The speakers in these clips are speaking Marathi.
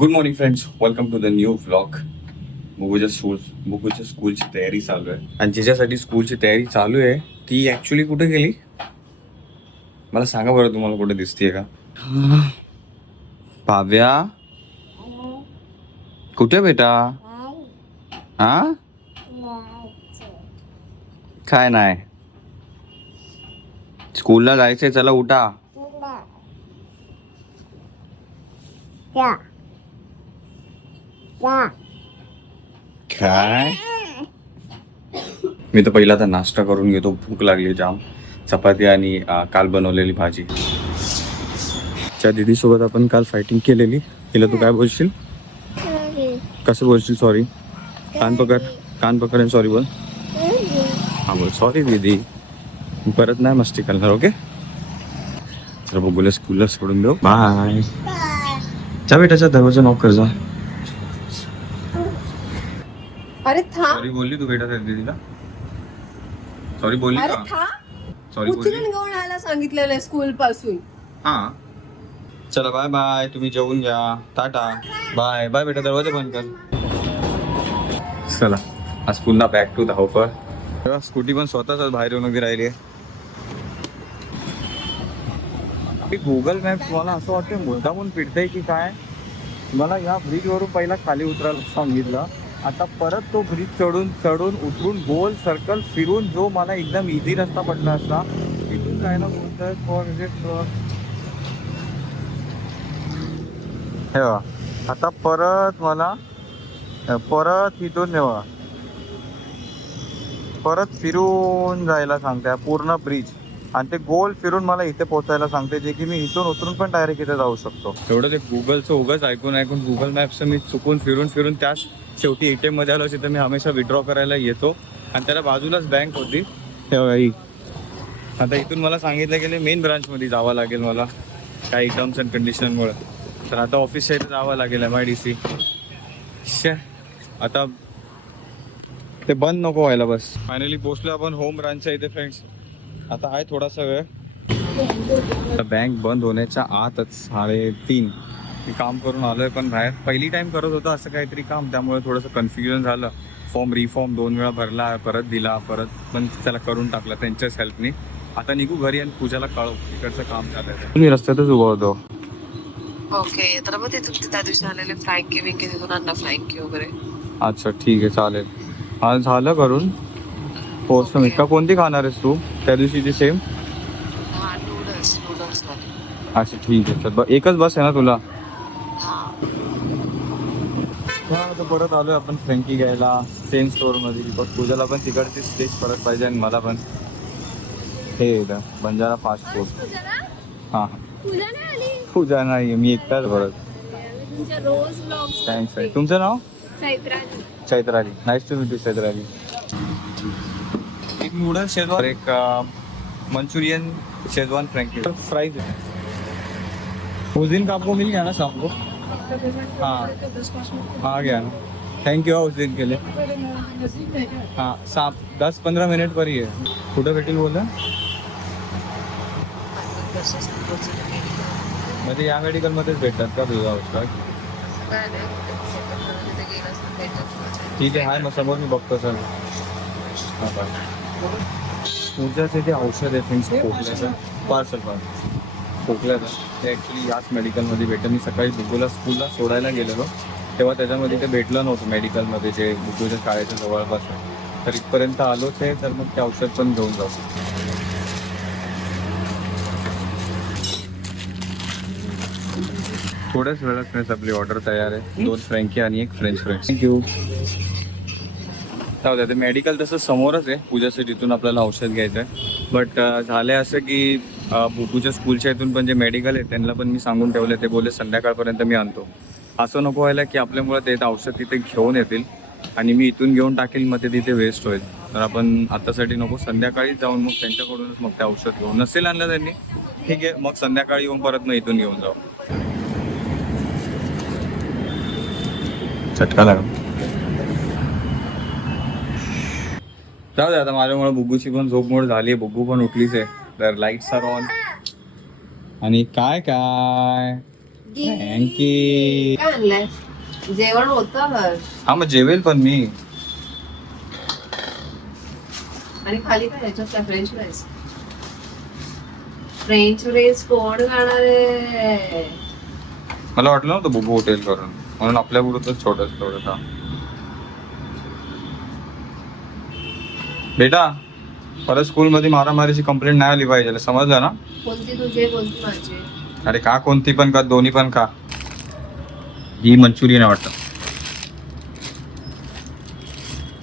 Good morning friends welcome to the new vlog बुगूच्या school बुगूच्या स्कूलची तयारी चालू आहे. आणि ज्याच्यासाठी स्कूलची तयारी चालू आहे ती ॲक्च्युली कुठे गेली? मला सांगा बरं तुम्हाला कुठे दिसते का? पाव्या कुठे बेटा? हा? काय नाही. स्कूलला जायचंय चला उठा. काय? मी तर पहिला तर नाश्ता करून घेतो भूक लागली जाम. चपाती आणि काल बनवलेली भाजी. त्या दीदीसोबत आपण काल फायटिंग केलेली. तिला तू काय बोलशील? कसं बोलशील? सॉरी कान पकड कान पकड सॉरी बोल. हा बोल. सॉरी दीदी. परत नाही मस्ती करणार ओके तर बघूला स्कूलला सोडून देऊ. बाय जा बेटाचा दरवाजा नॉक कर जा. अरे था. सॉरी बोलली तू बेटा त्या दीदीला. सॉरी बोलली अरे का? था. सॉरी बोलली. उचलून घेऊन आला सांगितलेलं स्कूल पासून. हा. चला बाय बाय तुम्ही जेवून घ्या. टाटा. बाय बाय बेटा. दरवाजा बंद कर. चला. आज पुन्हा बॅक टू धावपळ तेव्हा स्कूटी पण स्वतःच बाहेर येऊन उभी राहिली गुगल मॅप्स मला असं वाटतं मुद्दामून पिडतंय की काय? मला या ब्रिजवरून पहिला खाली उतरायला सांगितलं. आता परत तो ब्रिज चढून चढून उतरून गोल सर्कल फिरून जो मला एकदम इझी रस्ता पडला असता तिथून काय ना बोलतोय फॉर हे आता परत मला परत इथून नेवा परत फिरून जायला सांगते पूर्ण ब्रिज आणि ते गोल फिरून मला इथे पोहोचायला सांगते जे की मी इथून उतरून पण डायरेक्ट इथे जाऊ शकतो. एवढं ते गुगलचं उगाच ऐकून ऐकून गुगल मॅपचं मी चुकून फिरून फिरून त्याच शेवटी एटीएममध्ये आलो तिथं मी हमेशा विड्रॉ करायला येतो. आणि त्याला बाजूलाच बँक होती. ही आता इथून मला सांगितलं गेले मेन ब्रांचमध्ये जावं लागेल मला. काही टर्म्स अँड कंडिशनमुळे तर आता ऑफिसच्या इथे जावं लागेल एम आय डी सी आता ते बंद नको व्हायला बस. फायनली पोचलो आपण होम ब्रांचच्या इथे फ्रेंड्स आता आहे थोडासा वेळ. बँक बंद होण्याच्या आतच साडेतीन. मी काम करून आलोय पण बाहेर पहिली टाइम करत होतं असं काहीतरी काम. त्यामुळे थोडंसं कन्फ्युजन झालं. फॉर्म रिफॉर्म दोन वेळा भरला परत दिला परत पण त्याला करून टाकला त्यांच्याच हेल्पनी आता निघू घरी आणि पूजाला कळव इकडचं काम झालंय मी रस्त्यातच उभा होतो. ओके तर मग तिथून त्या दिवशी आलेले फ्लाईंग की विंकी तिथून आणला फ्लाईंग की वगैरे. अच्छा ठीक आहे चालेल. हा झालं करून. पोस्ट मी का कोणती खाणार आहेस तू? त्या दिवशीची सेम हा नूडल्स नूडल्स अच्छा ठीक आहे. चल ब- एकच बस आहे ना तुला? हा आता परत आलोय आपण फ्रँकी घ्यायला सेम स्टोरमध्ये. बघ पूजाला पण तिकडची टेस्ट परत पाहिजे आणि मला पण. हे बंजारा फास्ट फूड हां. पूजा नाही मी एकटाच परत थँक्स तुमचं नाव? Chaitrali. Nice to meet you Chaitrali. एक नूडल शेजवान एक मंचुरियन शेजवान फ्रँकी. फ्राइज उस दिन का आपको मिल गया ना शाम को. हाँ. हाँ गया ना. थैंक यू उस दिन के लिए हाँ सात दस पंद्रह मिनिट पर ही है कुठं भेटेल बोललं म्हणजे या मेडिकलमध्येच भेटतात का तुझा औषध ठीक आहे हाय मग समोर मी बघतो सर. पूजाचे जे औषध आहे फ्रेंड्स पार्सल पार्सल खोकल्याचं ते ॲक्च्युली याच मेडिकलमध्ये भेटलं मी सकाळी बुगूला स्कूलला सोडायला गेलेलो. तेव्हा त्याच्यामध्ये ते भेटलं नव्हतं मेडिकलमध्ये जे बुगूच्या शाळेच्या जवळपास आहे. तर इथपर्यंत आलोच आहे तर मग ते औषध पण घेऊन जाऊ. थोड्याच वेळात फ्रेंड्स आपली ऑर्डर तयार आहे. दोन फ्रँकी आणि एक फ्रेंच फ्राईज थँक्यू जाऊ द्या ते मेडिकल तसं समोरच आहे. पूजासाठी तिथून आपल्याला औषध घ्यायचं आहे. बट झालं असं की अ, बुबूच्या स्कूलच्या इथून पण जे मेडिकल आहे त्यांना पण मी सांगून ठेवलं ते बोलले संध्याकाळपर्यंत मी आणतो. असं नको व्हायला की आपल्यामुळे ते औषध तिथे घेऊन येतील आणि मी इथून घेऊन टाकेल मग ते तिथे वेस्ट होईल. तर आपण आतासाठी नको संध्याकाळीच जाऊन मग त्यांच्याकडूनच मग ते औषध घेऊ नसेल आणलं त्यांनी ठीक आहे मग संध्याकाळी येऊन परत मग इथून घेऊन जाऊ. चटका लागला. जाऊ दे आता माझ्यामुळे बुग्गूची पण झोपमोड झाली आहे बुग्गू पण उठलीच आहे. तर लाईट्स आर ऑन आणि काय काय? थँक्यू जेवण होतं हा मग जेवेल पण मी. आणि खाली काय ह्याच्यात काय फ्रेंच फ्राईज फ्रेंच फ्राईज कोण खाणार आहे? मला वाटलं नव्हतं बुबू हॉटेल करून. म्हणून आपल्या पुरतच छोटस थोडंसा. बेटा परत स्कूलमध्ये मारामारीची कंप्लेंट नाही आली पाहिजे समजलं ना? कोणती तुझी कोणती माझी? अरे का कोणती पण का दोन्ही पण का? ही मंचुरियन वाटतं.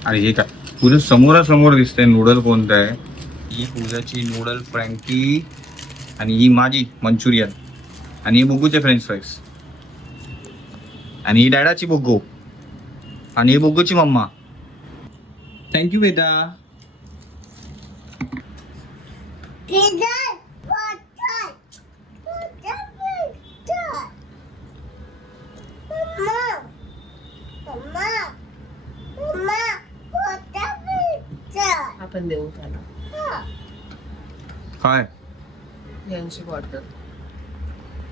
अरे हे काय? तुझ्या समोरासमोर दिसते नूडल कोणतं आहे? ही पूजाची नूडल फ्रँकी आणि ही माझी मंचुरियन. आणि ही बुग्गूचे फ्रेंच फ्राईज आणि ही डॅडाची बुग्गू. आणि ही बुग्गूची मम्मा. थँक्यू बेटा. आपण देऊ त्याला. काय? यांची बॉटल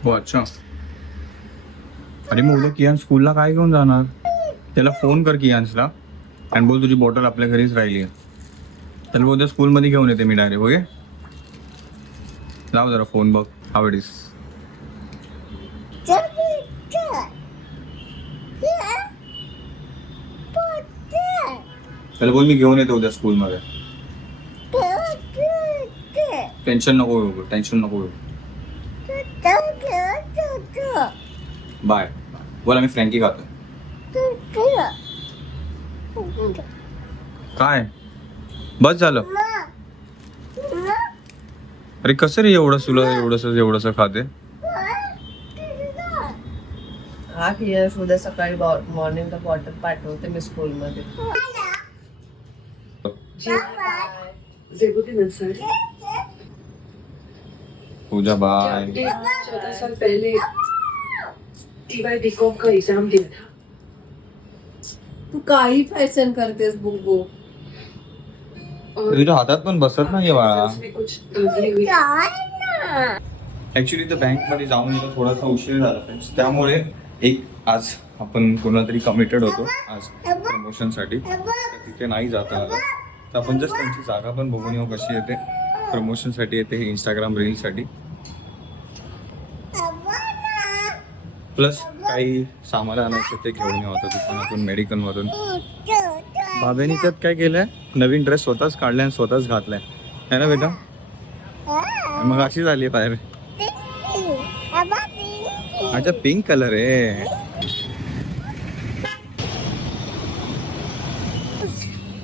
हो अच्छा. अरे मग उद्या कियान स्कूलला काय घेऊन जाणार? त्याला फोन कर कियान्सला आणि बोल तुझी बॉटल आपल्या घरीच राहिली आहे. त्याला उद्या स्कूलमध्ये घेऊन येते मी डायरेक्ट ओके लाव जरा फोन बघ आवडीस. त्याला बोल मी घेऊन येतो उद्या स्कूलमध्ये टेन्शन नको घेऊ टेन्शन नको घेऊ. बाय बोल आम्ही फ्रँकी खातो काय? बस झालं. अरे कसं रे एवढं तुला एवढस एवढस खाते? हा की यश उद्या सकाळी मॉर्निंगला बॉटल पाठवते मी स्कूलमध्ये पूजा बाय. चौदह साल पहले टीवाई बीकॉम का एग्जाम दिया था। तू काही फॅशन करतेस बुग्गू तुझ्या हातात पण बसत नाही बाळा. ऍक्च्युली तर बँकमध्ये जाऊन थोडासा उशीर झाला फ्रेंड्स त्यामुळे एक आज आपण कोणाला तरी कमिटेड होतो आज प्रमोशनसाठी. तिथे नाही जाता आलं. तर आपण जस्ट त्यांची जागा पण बघून येऊ कशी येते. प्रमोशनसाठी येते इंस्टाग्राम रील साठी. प्लस काही सामान आणायचं ते घेऊन येऊ आता दुकानातून मेडिकल मधून बाबांनी त्यात काय केलंय? नवीन ड्रेस स्वतःच काढलाय आणि स्वतःच घातलाय. है ना बेटा? मग अशी झाली बाहेर अच्छा पिंक कलर आहे.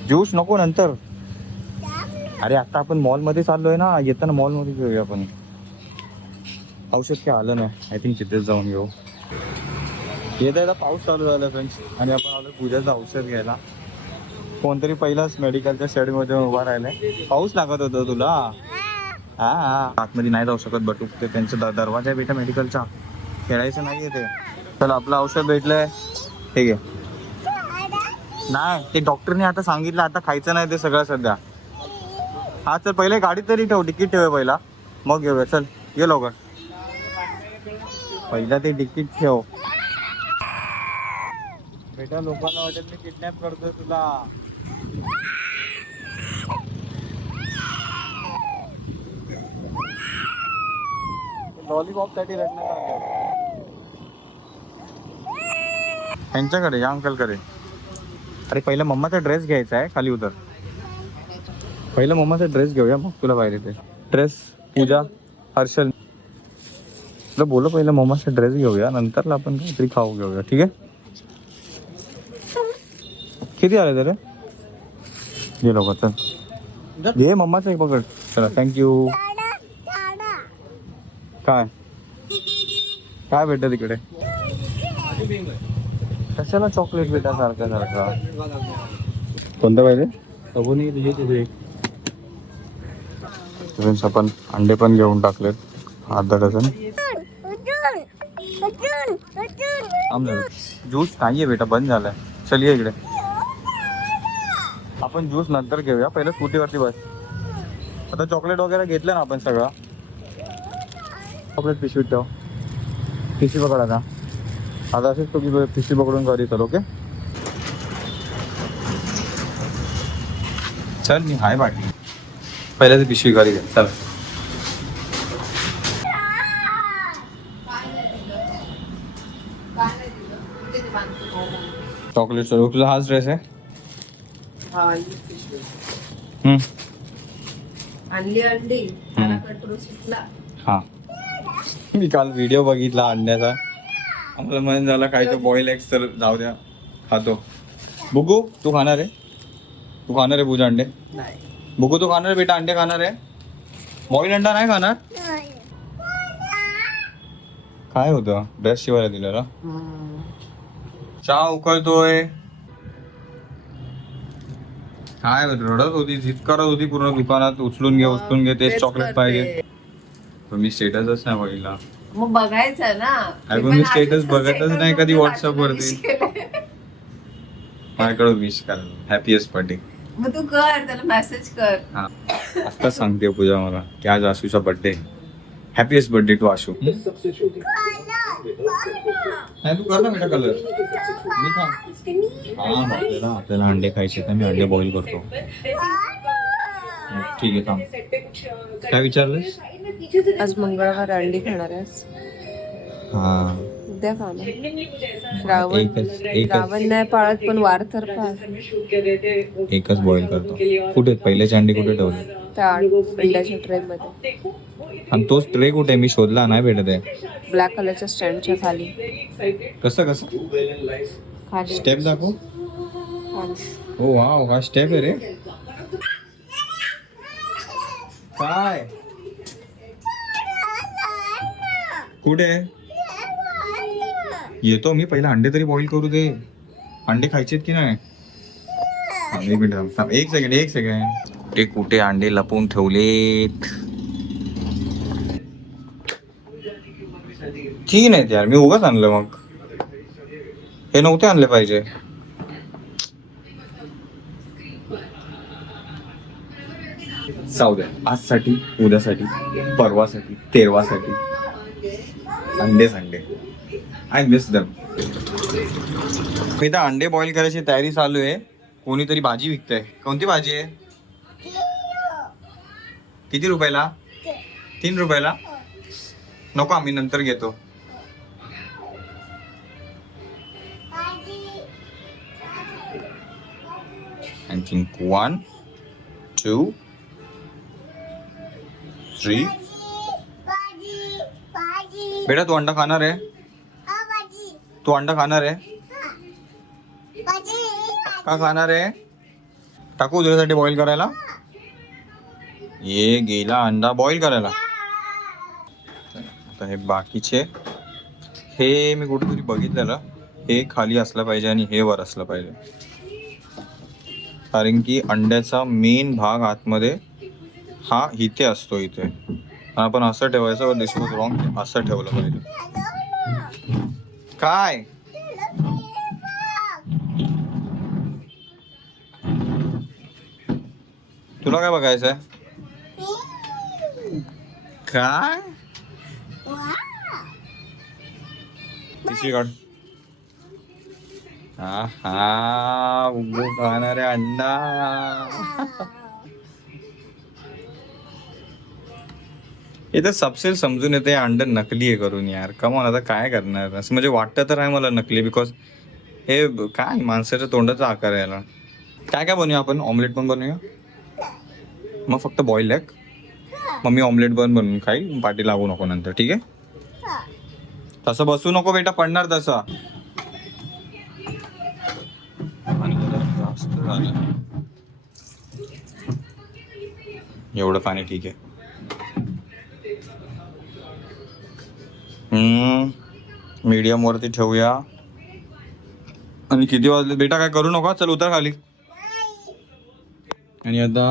ज्यूस नको नंतर. अरे आता आपण मॉलमध्ये चाललोय ना. येताना मॉलमध्ये घेऊया आपण. औषध काय आलं नाही. आय थिंक तिथेच जाऊन घेऊ येता येता पाऊस चालू झाला फ्रेंड्स आणि आपण आलो पूजाचं औषध घ्यायला. कोणतरी पहिलाच मेडिकलच्या शेडमध्ये उभा राहिलाय. पाऊस लागत होता तुला? हा हा. आतमध्ये नाही जाऊ शकत बटूक ते त्यांचा दरवाजा आहे बेटा मेडिकलचा खेळायचं नाहीये ते. चल आपलं औषध भेटलंय. ठीक आहे नाही ते डॉक्टरने आता सांगितलं आता खायचं नाही ते सगळं सध्या. हा चल पहिले गाडी तरी ठेव तिकीट ठेव पहिला. मग घेऊया चल ये लवकर. पहिला ते तिकीट ठेव. बेटा लोकांना वाटेल मी किडनॅप करतोय तुला. लॉलीपॉपसाठी त्यांच्याकडे या अंकलकडे. अरे पहिला मम्माचा ड्रेस घ्यायचा आहे खाली उतर. पहिला मम्माचा ड्रेस घेऊया मग तुला बाहेर येते ड्रेस पूजा हर्षल. तुला बोलो पहिला मम्माचा ड्रेस घेऊया नंतर आपण काहीतरी खाऊ घेऊया ठीक आहे? किती आले तरी? घे लवकर चल घे मम्माचं एक पकड. चला थँक्यू काय? काय भेटत तिकडे? कशाला चॉकलेट भेटा सारखा? सारखा कोणतं पाहिजे फ्रेंड्स आपण अंडे पण घेऊन टाकलेत. अर्धा डझन. ज्यूस नाहीये बेटा बंद झालाय. चल ये इकडे. आपण ज्यूस नंतर घेऊया. पहिलं स्कूटीवरती बस. आता चॉकलेट वगैरे घेतलं ना आपण सगळं. चॉकलेट पिशवीत ठेव. पिशवी पकड आता. आता असेच तुम्ही पिशवी पकडून घरी चल ओके? चल मी हाय बाटी पहिल्या पिशवी घरी घे. चल. चॉकलेट सर्व तुझा हाच ड्रेस आहे. हा पिशवी. हम्म. आणली अंडी त्याला कटरू सुटला. मी काल व्हिडिओ बघितला अंड्याचा आम्हाला मन झाला काय तर बॉईल एग्स तर जाऊ द्या. खातो. बुगू तू खाणार आहे? तू खाणार आहे पूजा अंडे? नाही. बुगू तू खाणार आहे? बेटा अंडे खाणार आहे? बॉईल अंडा नाही खाणार? काय होतं? ड्रेस शिवायला दिलेला चहा उकळतोय. काय रडत होती जिद करत होती पूर्ण दुकानात उचलून घे उचलून घे तेच चॉकलेट. पाहिजे. पण मी स्टेटसच नाही बघितला. मग बघायचं ना. अरे पण मी तर बघतच नाही कधी WhatsApp वरती. माझ्याकडे विश कर. हॅपीएस्ट बर्थडे मग तू कर त्याला मेसेज कर. हा. आता सांगते पूजा मला की आज आशूचा birthday happiest birthday to Ashu. नाही तू कर ना बेटा कलर मी खा. हा आपल्याला आपल्याला अंडे खायचे तर मी अंडे बॉईल करतो. ठीक आहे थांब. काय विचारलंस? आज मंगळवार अंडी खाणार आहेस. हा. उद्या श्रावण श्रावण नाही पाळत पण वार तर पाळ. एकच बॉईल करतो. कुठे? पहिल्याचे अंडे कुठे ठेवले? त्या मध्ये आणि तोच ट्रे कुठे? मी शोधला नाही भेटत आहे. ब्लॅक कलरच्या स्टँडच्या खाली. कसं कसं? खाली. स्टेप दाखव. खाली. हो वाव हा स्टेप आहे रे. काय? कुठे? येतो मी पहिला अंडे तरी बॉईल करू दे. अंडे खायचेत की नाही? एक मिनिट थांब, थांब एक सेकंड एक सेकंड ते कुठे अंडे लपवून ठेवलेत. ठीक नाही यार मी उगाच आणलं मग. हे नव्हते आणले पाहिजे. जाऊ द्या आजसाठी उद्यासाठी परवासाठी तेरवासाठी. अंडे संडे. आय मिस दम मी तर अंडे बॉईल करायची तयारी चालू आहे. कोणीतरी भाजी विकतंय. कोणती भाजी आहे? किती रुपयाला? तीन रुपयाला? नको आम्ही नंतर घेतो. I think one, two, three. बेटा तू अंडा खाणार आहे? तू अंडा खाणार आहे? का खाणार आहे? टाकू तुझ्यासाठी बॉईल करायला? ये गेला अंडा बॉईल करायला. आता हे बाकीचे हे मी कुठेतरी बघितलेलं. हे खाली असलं पाहिजे आणि हे वर असलं पाहिजे. कारण की अंड्याचा मेन भाग आतमध्ये हा इथे असतो इथे. आपण असं ठेवायचं दिस वॉज रॉंग असं ठेवलं पाहिजे. काय? तुला काय बघायचं आहे काय? पिशवी काढ हा उगू तर सबसेल समजून येते अंड नकली आहे करून यार. कमॉन आता काय करणार? असं म्हणजे वाटतं तर आहे मला नकली बिकॉज हे काय माणसाच्या तोंडाचा आकार आहे याला. काय काय बनवूया आपण? ऑमलेट पण बनवूया? मग फक्त बॉईल एग मग मी ऑमलेट बन बनवून खाईल. पाठी लागू नको नंतर ठीक आहे? तसं बसू नको बेटा पडणार तसं. जास्त झालं. एवढं पाणी ठीक आहे. मीडियम वरती ठेवूया. आणि किती वाजले? बेटा काय करू नका? चल उतर खाली. आणि आता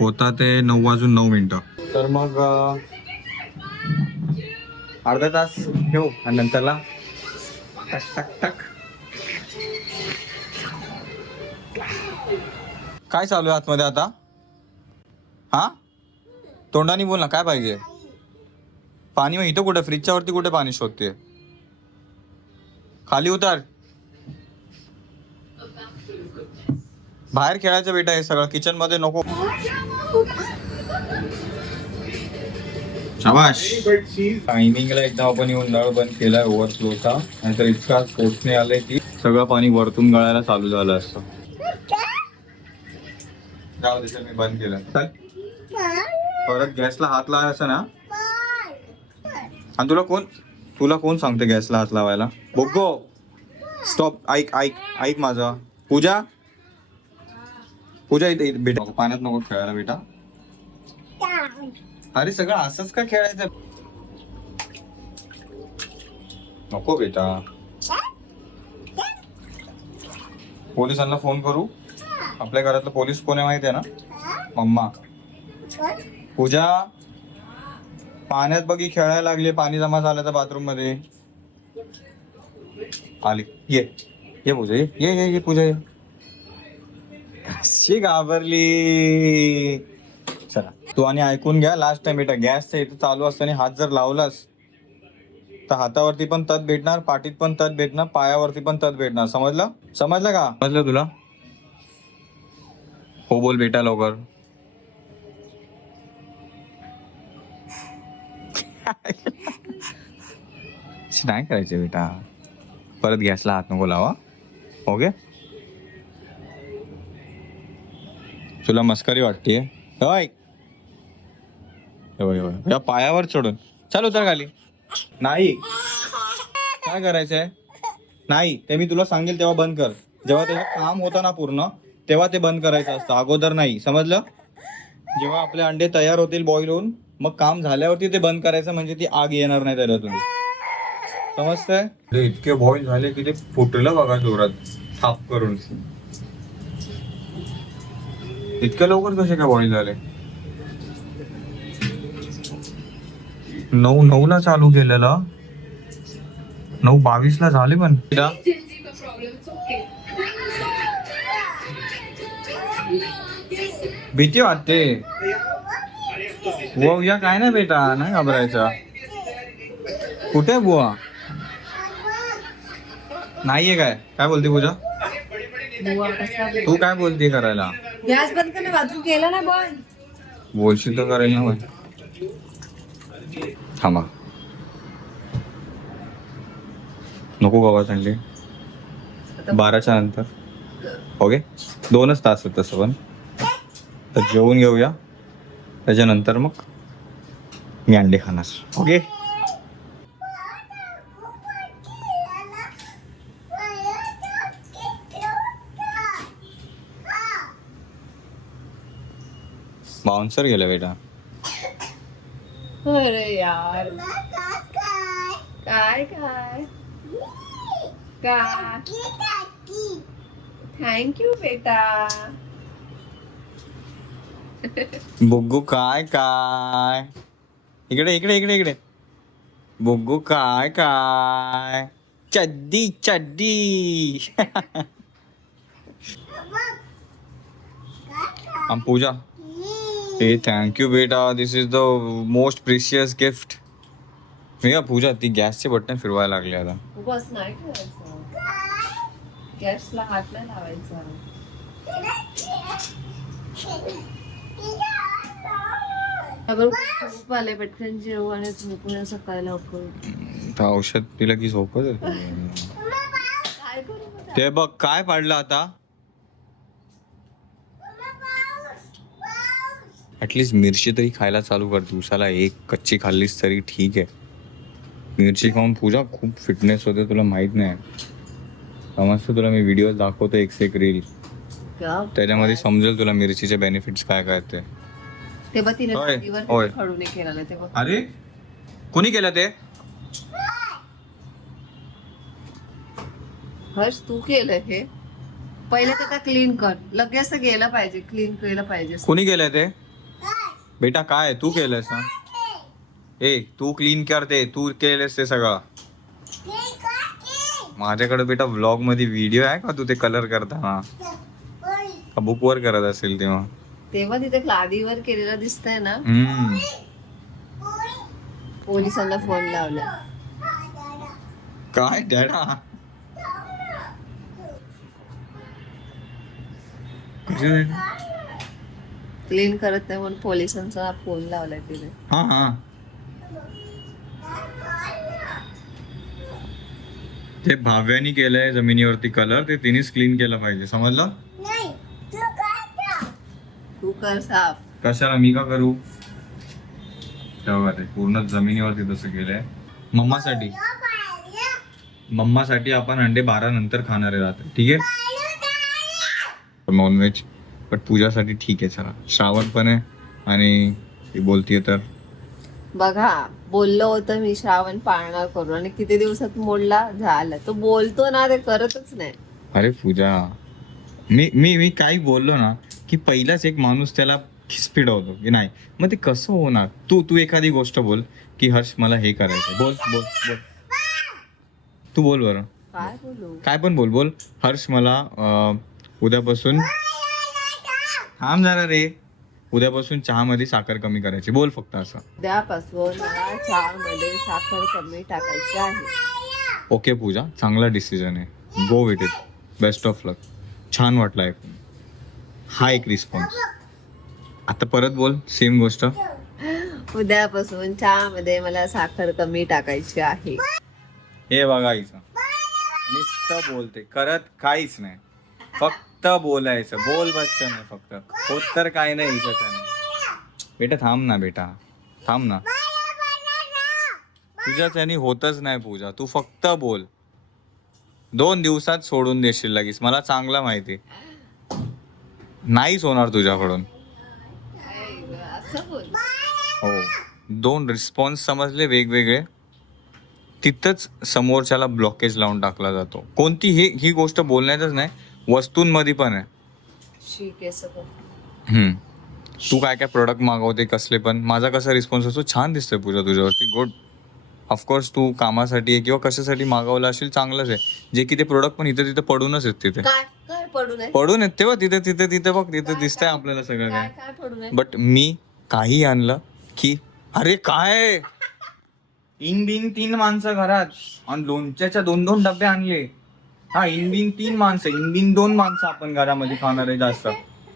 होता ते नऊ वाजून नऊ मिनिटं. तर मग अर्धा तास ठेवू आणि नंतरला टक टक टक. काय चालू आहे आतमध्ये आता? हा? तोंडाने बोल ना काय पाहिजे? पाणी मग इथं कुठे? फ्रीजच्या वरती कुठे पाणी शोधते? खाली उतार. बाहेर खेळायचं बेटा हे सगळं. किचनमध्ये नको. शाबाश टायमिंगला एकदा आपण येऊन नळ बंद केलाय ओव्हरफ्लोचा नाहीतर इतका स्पोर्ट्सने आलंय की सगळं पाणी वरतून गळायला चालू झालं असतं. जाऊ दे मी बंद केलं. चल. परत गॅसला हात लावायचा ना? आणि तुला कोण तुला कोण सांगते गॅसला हात लावायला? बोगो. स्टॉप ऐक ऐक ऐक माझा. पूजा. पूजा इथे इथे बेटा पाण्यात नको खेळायला बेटा. अरे सगळं असंच का खेळायचं? नको बेटा. पोलिसांना फोन करू. आपल्या घरातलं पोलीस कोण आहे माहिती आहे ना? मम्मा. पूजा पाण्यात बघी खेळायला लागली पाणी जमा झालं तर बाथरूममध्ये. आली. ये. ये पूजा ये. ये ये ये पूजा ये. कशी घाबरली. चला तू आणि ऐकून घ्या. लास्ट टाइम बेटा गॅसचा इथं चालू असताना हात जर लावलास तर हातावरती पण तत भेटणार पाठीत पण तत भेटणार पायावरती पण तत भेटणार. समजलं? समजलं का? समजलं तुला? हो बोल बेटा लवकर. नाही करायचे बेटा. परत गॅसला हात नको लावा. ओके तुला मस्करी वाटते या पायावर चढून. चल उतर खाली. नाही. काय करायचंय? नाही. ते मी तुला सांगेल तेव्हा बंद कर. जेव्हा त्याचं काम होतं ना पूर्ण तेव्हा ते बंद करायचं असतं. अगोदर नाही. समजलं? जेव्हा आपले अंडे तयार होतील बॉईल होऊन मग काम झाल्यावरती ते बंद करायचं म्हणजे ती आग येणार नाही त्याला तुम्ही समजतंय इतके बॉईल झाले की ते फुटलं बघा जोरात. साफ करून. इतक्या लवकर कसे काय बॉईल झाले? नऊ नऊ ला चालू केलेला. नऊ बावीस ला झाले पण. भीती वाटते. बुवा या काय नाही बेटा नाही घाबरायचा. कुठे आहे बुवा? नाहीये काय? काय बोलते पूजा? तू काय बोलते करायला? गॅस बंद कर बाथरूम ना बंद बोलशील तर करेल ना बाई थांबा. नको बाबा थंडी बाराच्या नंतर. ओके दोनच तास आहेत तसं पण. तर जेवून घेऊया. त्याच्यानंतर मग मी अंडे खाणार. ओके बाउन्सर गेला बेटा. अरे यार. काय काय? काय? थँक्यू बेटा. बुग्गू काय काय? इकडे इकडे इकडे इकडे. बुग्गू काय काय? चड्डी चड्डी. आम पूजा. ए थँक्यू बेटा this is the most precious gift मी का पूजा ती गॅसचे बटन फिरवायला लागले आता बस नाही करायचं गॅसला हात नाही लावायचा अगर झोप आले पटकन जेवू आणि झोपून सकाळी लवकर उठू. तर औषध दिलं की झोपत? ते बघ काय पाडलं आता? ऍटलीस्ट मिरची तरी खायला चालू कर. दिवसाला एक कच्ची खाल्लीस तरी ठीक आहे. मिरची खाऊन पूजा खूप फिटनेस होते तुला माहीत नाही. समजतं तुला मी व्हिडिओ दाखवतो एक से एक रील? त्याच्यामध्ये समजेल तुला मिरचीचे बेनिफिट्स काय काय ते. अरे कोणी केलं ते? हर्ष तू केलं हे? पहिले तर क्लीन कर. लगेच गेलं पाहिजे क्लीन केलं पाहिजे. कोणी केलंय ते? बेटा काय? तू केलंयस ना ए तू क्लीन करते तू. केलंस ते सगळं. माझ्याकडे बेटा व्लॉगमध्ये व्हिडिओ आहे का तू? ते कलर करताना. बुक वर करत असेल तेव्हा? तेव्हा तिथे लादीवर केलेलं दिसतंय ना? हम्म. पोलिसांना फोन लावला. काय डॅडा? क्लीन करत नाही म्हणून पोलिसांचा फोन लावलाय तिने. हा हा. ते भाव्यानी केलंय जमिनीवरती कलर ते तिनेच क्लीन केलं पाहिजे. समजलं? तू कर? साफ. कशाला मी का करू? तेव्हा ते पूर्ण जमिनीवरती तसं केलंय. मम्मासाठी. मम्मासाठी आपण अंडे बारा नंतर खाणारे राहते. ठीक आहे? नॉनव्हेज. पण पूजासाठी ठीक आहे चला. श्रावण पण आहे आणि ती बोलतीये तर. बघा बोललो होतं मी श्रावण पाळणार करू आणि किती दिवसात मोडला? झालं. तो बोलतो ना ते करतच नाही. अरे पूजा मी मी मी काही बोललो ना की पहिलाच एक माणूस त्याला खिसपिडवतो की नाही. मग ते कसं होणार? तू तू एखादी गोष्ट बोल की हर्ष मला हे करायचं बोल बोल बोल. तू बोल बरं. काय बोलू? काय पण बोल बोल. हर्ष मला अं, उद्यापासून थांब जरा रे. उद्यापासून चहामध्ये साखर कमी करायची. बोल फक्त असं. उद्यापासून मला चहामध्ये साखर कमी टाकायची आहे. ओके पूजा चांगला डिसिजन आहे. Go with it best of luck छान वाटलं ऐकून. हा एक रिस्पॉन्स आता परत बोल सेम गोष्ट. उद्यापासून चहामध्ये मला साखर कमी टाकायची आहे. हे बघा इथं नुसतं बोलते. करत काहीच नाही. फक्त बोलायचं. बोल बच्चन आहे फक्त. होत तर काय नाही हिचं बेटा थांब ना बेटा. थांब ना. तुझ्या त्याने होतच नाही पूजा. तू फक्त बोल. दोन दिवसात सोडून देशील लगेच. मला चांगलं माहिती नाहीच होणार तुझ्याकडून. हो. दोन रिस्पॉन्स समजले वेगवेगळे. तिथंच समोरच्याला ब्लॉकेज लावून टाकला जातो. कोणती ही ही गोष्ट बोलण्यातच नाही. वस्तूंमध्ये पण आहे. ठीक आहे सगळं. हम्म. तू काय काय प्रोडक्ट मागवते कसले पण. माझा कसा रिस्पॉन्स असतो छान दिसतोय पूजा तुझ्यावरती. गुड ऑफकोर्स तू कामासाठी आहे किंवा कशासाठी मागवलं असेल चांगलंच आहे. जे की ते प्रोडक्ट पण इथे तिथे पडूनच आहेत तिथे. काय? काय पडू नये पडून आहेत तेव्हा तिथे तिथे तिथे बघ तिथे दिसतंय आपल्याला सगळं काय काय. काय पडू नये बट मी काही आणलं की अरे काय? इन बिन तीन माणसं घरात. आणि लोणच्याच्या दोन दोन डबे आणले. हा इन बिन तीन माणसं इन बिन दोन माणसं आपण घरामध्ये खाणारे जास्त.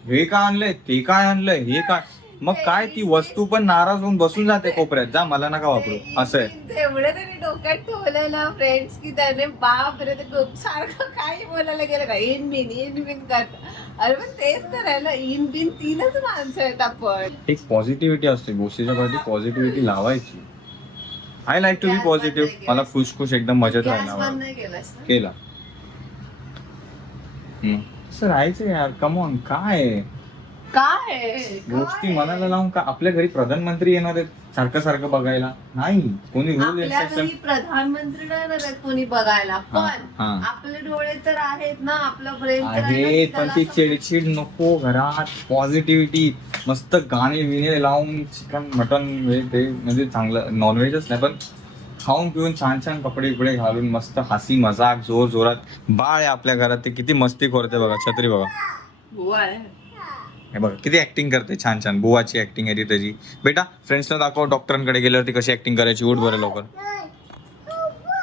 हे काय आणलंय? ते काय आणलंय? हे काय? मग काय ती वस्तू पण नाराज होऊन बसून जाते कोपऱ्यात. जा मला नका वापरू. असं आहे. एवढं तरी डोक्यात ठेवलं ना फ्रेंड्स की त्याने बाप रे ते डोक सारखं काही बोलायला गेलं का? इन बिन इन बिन करत अरे पण तेच तर आहे ना इन बिन तीनच माणसं आहेत आपण. एक पॉझिटिव्हिटी असते गोष्टीच्या पाठी पॉझिटिव्हिटी लावायची. I like to be positive मला खुश खुश एकदम मजेत गॅस राहायला बंद आवडतं. नाही केलास ना? केला. तसं राहायचं यार कमॉन काय आहे? काय? गोष्टी मनाला लावून का आपल्या घरी प्रधानमंत्री येणार आहेत सारखं सारखं बघायला नाही कोणी रूल आपल्या घरी प्रधानमंत्री नाही आहेत कोणी बघायला हा, पण हा. आपले डोळे तर आहेत ना आपलं तर आहे ना आहे की पण त्याला ती चिडचिड नको घरात पॉझिटिव्हिटी मस्त गाणे बिणे लावून चिकन मटन हे ते म्हणजे चांगलं नॉनव्हेजच नाही पण खाऊन पिऊन छान छान कपडे बिपडे घालून मस्त हसी मजाक जोर जोरात. बाळ आहे आपल्या घरात ते किती मस्ती करते बघा छत्री बघा. हे बघा किती ऍक्टिंग करते छान छान. बुवाची ऍक्टिंग आहे ती त्याची. बेटा फ्रेंड्सला दाखव डॉक्टरांकडे गेल्यावरती कशी ऍक्टिंग करायची उठ बरं लवकर.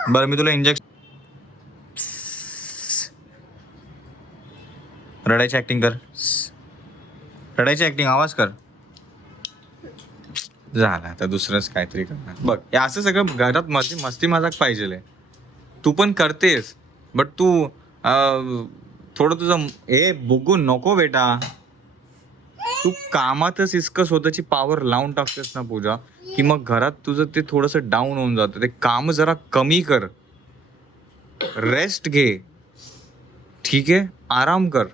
बरं मी तुला इंजेक्शन रडायची ऍक्टिंग कर. रडायची ऍक्टिंग आवाज कर. झालं. आता दुसरंच काहीतरी करणार. बघ हे असं सगळं घरात मस्ती मस्ती मजाक पाहिजे तू पण करतेस बट तू अं, थोडं तुझं ए बघून नको बेटा. तू कामातच इतकं स्वतःची पॉवर लावून टाकतेस ना पूजा की मग घरात तुझं ते थोडंसं डाऊन होऊन जातं. ते काम जरा कमी कर. रेस्ट घे. ठीक आहे? आराम कर.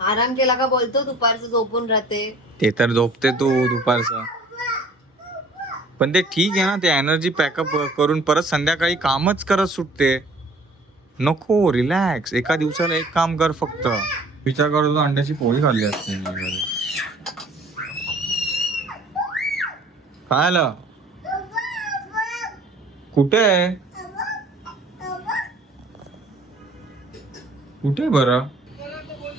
आराम केला का बोलतो? दुपारचं झोपून राहते. ते तर झोपते तू दुपारचं. पण ते ठीक आहे ना ते एनर्जी पॅकअप करून परत संध्याकाळी कामच करत सुटते. नको रिलॅक्स एका दिवसाला एक काम कर फक्त. विचार करतो अंड्याची पोळी खाल्ली असते. काय आलं? कुठे आहे? कुठे बरं?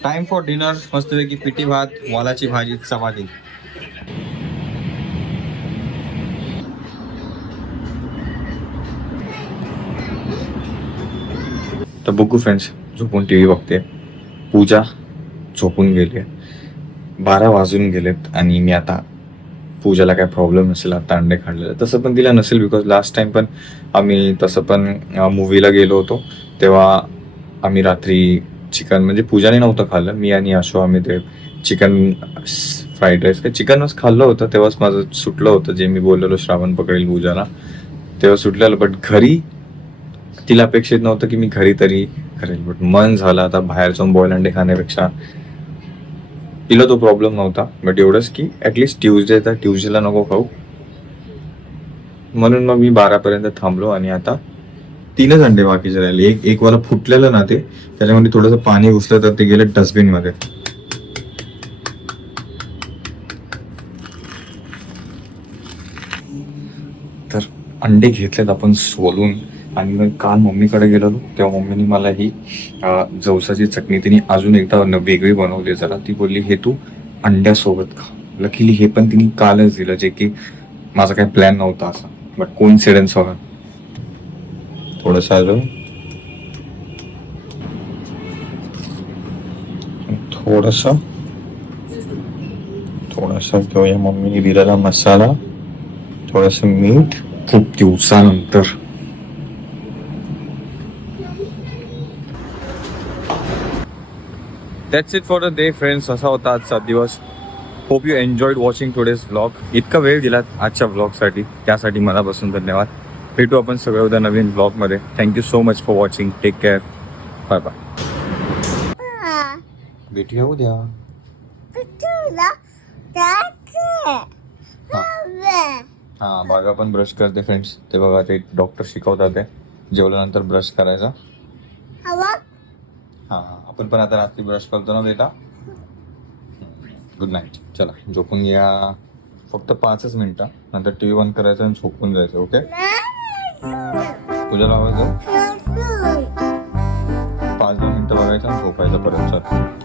टाइम फॉर डिनर मस्तपैकी पिठी भात वालाची भाजी चपाती. तर बघू फ्रेंड्स झोपून टी व्ही बघते. पूजा झोपून गेली बारा वाजून गेलेत आणि मी आता पूजाला काय प्रॉब्लेम नसेल आता अंडे खाल्लेलं. तसं पण तिला नसेल बिकॉज लास्ट टाइम पण आम्ही तसं पण मूवीला गेलो होतो. तेव्हा आम्ही रात्री चिकन म्हणजे पूजाने नव्हतं खाल्लं. मी आणि अशो आम्ही ते चिकन फ्राईड राईस काय चिकनच खाल्लं होतं. तेव्हाच माझं सुटलं होतं. जे मी बोललेलो श्रावण पकडेल पूजाला तेव्हा सुटलेलं. बट घरी तिला अपेक्षित नव्हतं की मी घरी तरी करेल. बट मन झालं आता बाहेर जाऊन बॉईल अंडे खाण्यापेक्षा. तिला तो प्रॉब्लेम नव्हता. बट एवढंच की ॲटलिस्ट ट्यूजडे तर ट्यूजडेला नको खाऊ. म्हणून मग मी बारापर्यंत थांबलो आणि आता तीनच अंडे बाकीचे राहिले. एक एक वाला फुटलेलं ना ते त्याच्यामध्ये थोडंसं पाणी घुसलं तर ते गेलं डस्टबिनमध्ये तर अंडे घेतलेत आपण सोलून. आणि मग काल मम्मीकडे गेलो तेव्हा मम्मीने मला ही जवसाची चटणी तिने अजून एकदा वेगळी बनवली जरा ती बोलली हे तू अंड्यासोबत खा. लकीली हे पण तिने कालच दिलं जे की माझा काही प्लॅन नव्हता असा. बट कोइन्सिडन्स हवा थोडस अजून? थोडस? थोडस घेऊया मम्मीने दिलेला मसाला थोडस मीठ खूप दिवसानंतर. That's it for the day friends असा होता आजचा दिवस. Hope you enjoyed watching today's blog इतका वेळ दिलात आजच्या ब्लॉगसाठी त्यासाठी मनापासून धन्यवाद. भेटू आपण सगळं उद्या नवीन ब्लॉगमध्ये thank you so much for watching take care bye bye भेटूया उद्या. हा. बागा पण ब्रश करते फ्रेंड्स ते बघा ते डॉक्टर शिकवतात ते. जेवल्यानंतर ब्रश करायचा. हां आपण पण आता रात्री ब्रश करतो ना बेटा? गुड नाईट चला झोपून घ्या. फक्त पाचच मिनिटं. नंतर टी व्ही बंद करायचं आणि झोपून जायचं ओके तुझ्या लावायचं पाच दहा मिनिटं बघायचं आणि झोपायचं परत चल.